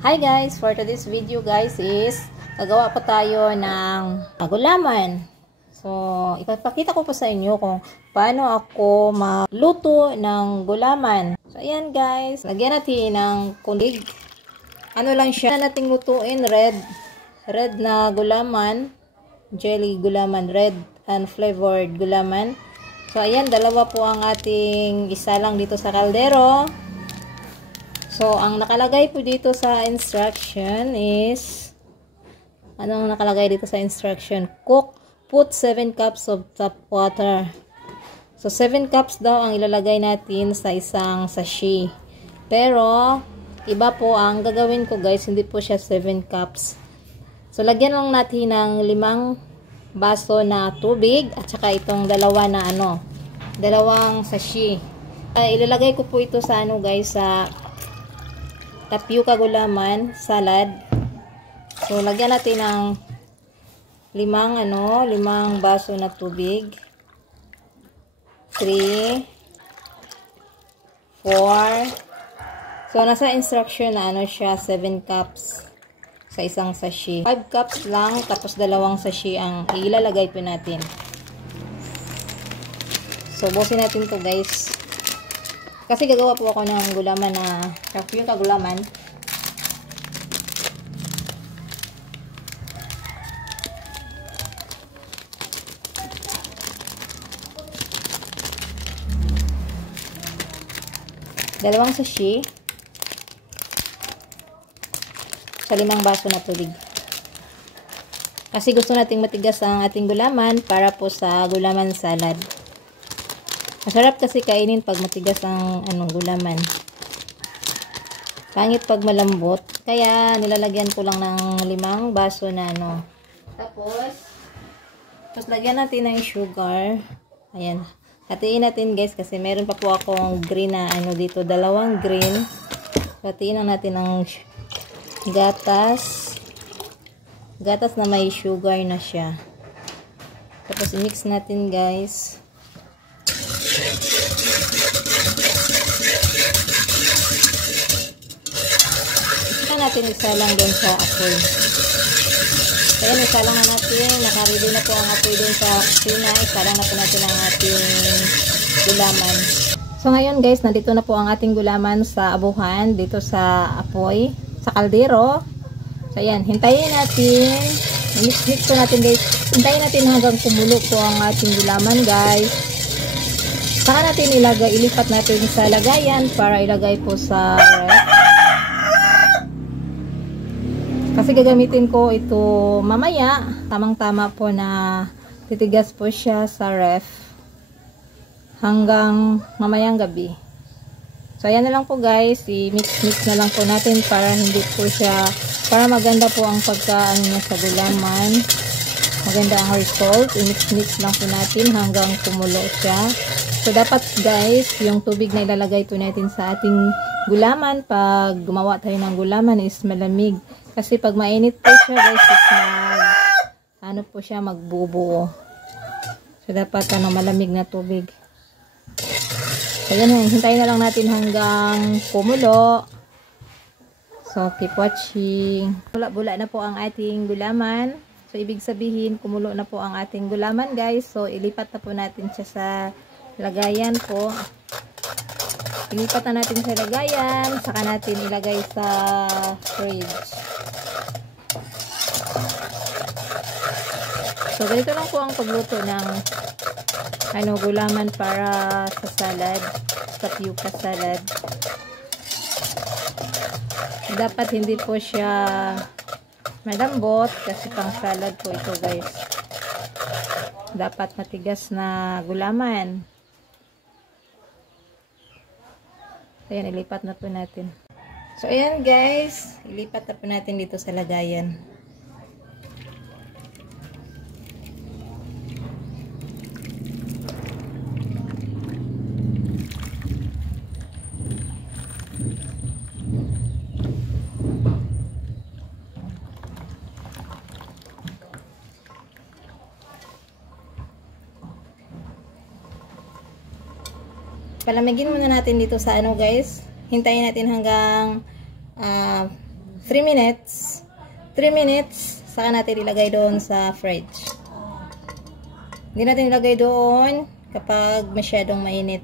Hi guys, for today's video guys is gagawa pa tayo ng gulaman. So, ipapakita ko po sa inyo kung paano ako magluto ng gulaman. So, ayan guys, lagyan natin ng kundig. Ano lang siya nating lutuin, red na gulaman, jelly gulaman, red and flavored gulaman. So, ayan, dalawa po ang ating isa lang dito sa kaldero. So, ang nakalagay po dito sa instruction is, anong nakalagay dito sa instruction? Put 7 cups of tap water. So, 7 cups daw ang ilalagay natin sa isang sachet. Pero, iba po ang gagawin ko guys, hindi po siya 7 cups. So, lagyan lang natin ng 5 baso na tubig at saka itong dalawang sachet. Ilalagay ko po ito sa guys, sa tapioca gulaman salad. So, lagyan natin ng 5 baso na tubig. 3, 4. So, nasa instruction na siya, 7 cups sa isang sachet. 5 cups lang, tapos 2 sachet ang ilalagay po natin. So, busin natin to guys. Kasi gagawa po ako ng gulaman na tapioca gulaman. Dalawang sachet sa 5 baso na tubig. Kasi gusto nating matigas ang ating gulaman para po sa gulaman salad. Masarap kasi kainin pag matigas ang gulaman. Pangit pag malambot. Kaya nilalagyan ko lang ng 5 baso na Tapos lagyan natin ng sugar. Ayan. Hatiin natin guys kasi meron pa po akong green na dito. 2 green. Hatiin lang natin ng gatas. Gatas na may sugar na siya. Tapos i-mix natin guys. Natin isa lang doon sa apoy. Kaya isa lang na natin. Nakaready na po ang apoy doon sa kusina. Isa lang na po natin ang ating gulaman. So ngayon guys, nandito na po ang ating gulaman sa abuhan. Dito sa apoy. Sa kaldero. So ayan, hintayin natin. Mix po natin guys. Hintayin natin hanggang kumulo po ang ating gulaman guys. Saka natin ilipat natin sa lagayan para ilagay po sa ref. Kasi gagamitin ko ito mamaya. Tamang-tama po na titigas po siya sa ref hanggang mamayang gabi. So, ayan na lang po guys. I-mix na lang po natin para hindi po siya, para maganda po ang pagkaan niya sa gulaman. Maganda ang result. I-mix lang po natin hanggang kumulo siya. So, dapat guys, yung tubig na ilalagay po natin sa ating gulaman pag gumawa tayo ng gulaman is malamig. Kasi pag mainit po siya guys, is po siya, magbubuo. So, dapat malamig na tubig. So, yan, hintayin na lang natin hanggang kumulo. So, keep watching. Bula-bula na po ang ating gulaman. So, ibig sabihin, kumulo na po ang ating gulaman guys. So, ilipat na po natin siya sa lagayan po. Ilipat na natin sa lagayan. Saka natin ilagay sa fridge. So, ganito lang po ang pagluto ng gulaman para sa salad, tapioca salad. Dapat hindi po siya malambot kasi pang salad po ito guys. Dapat matigas na gulaman. Ayan, ilipat na po natin. So, ayan guys, ilipat na po natin dito sa lagayan. Palamigin muna natin dito sa guys. Hintayin natin hanggang 3 minutes. 3 minutes, saka natin ilagay doon sa fridge. Hindi natin ilagay doon kapag masyadong mainit.